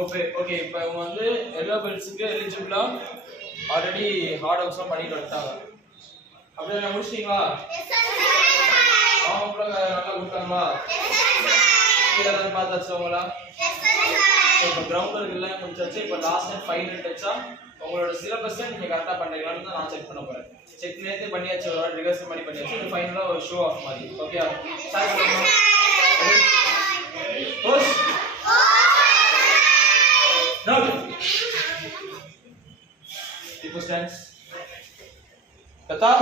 ஓகே இப்போ இவங்க வந்து எல்லோ பெல்ட்ஸுக்கு எலிஜிபிளா ஆல்ரெடி ஹார்ட் ஒர்க்ஸ்லாம் பண்ணிட்டு வந்துட்டாங்க. அப்படியே நான் முடிச்சிட்டீங்களா? அவங்க கூட நல்லா கொடுத்தாங்களா? கீழே ஏதாவது பார்த்தாச்சு அவங்களா? இப்போ கிரவுண்ட் ஒர்க் எல்லாம் முடிச்சாச்சு. இப்போ லாஸ்ட் டைம் ஃபைனல் டச்சா உங்களோட சிலபஸை நீங்கள் கரெக்டாக பண்ணுறீங்களான்னு தான் நான் செக் பண்ண போகிறேன். செக் நேற்றே பண்ணியாச்சு, ஒரு ரிகர்சல் மாதிரி பண்ணியாச்சு. இது ஃபைனலாக ஒரு ஷோ ஆஃப் மாதிரி. ஓகே ஸ்டார்ட் பண்ணுங்க. புஷ் நோட் இப்போ ஸ்டாண்ட்ஸ் கதா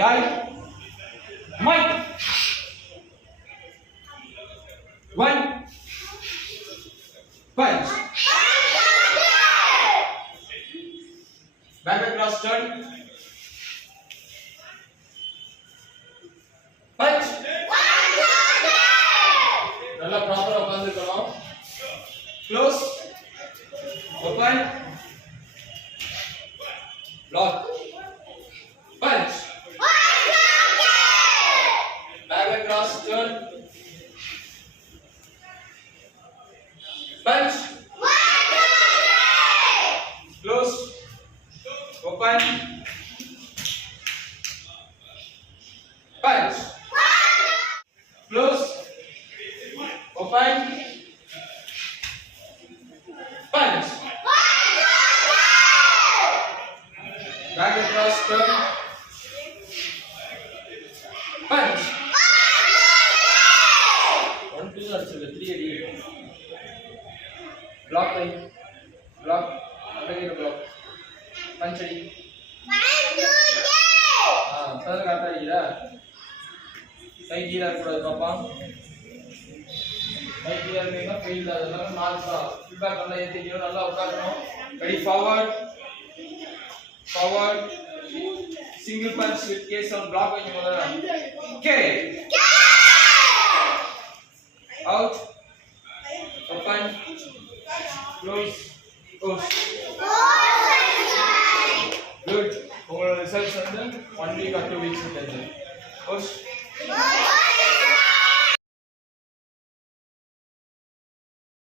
யாய் மைக் 1 punch back across turn punch நல்லா ப்ராப்பரா உட்கார்ந்துக்கணும். Close open lock punch back across turn punch close open punch close open punch back across turn punch 1 2 actually 3 adi block line block again block punch adi 1 2 சார் கரெக்டா இருக்கீங்களா? கை கீழ இருக்கக்கூடாது பாப்பா. கை கீழ இருக்கீங்கன்னா ஃபெயில். அதனால மார்க்ஸா ஃபீட்பேக் நல்லா ஏத்திக்கணும். நல்லா உட்காரணும். Ready forward forward single punch with case on block வைங்க முதல்ல. K out open close push good. உங்களோட ரிசல்ட்ஸ் வந்து 1 week or 2 weeks தெரியும். push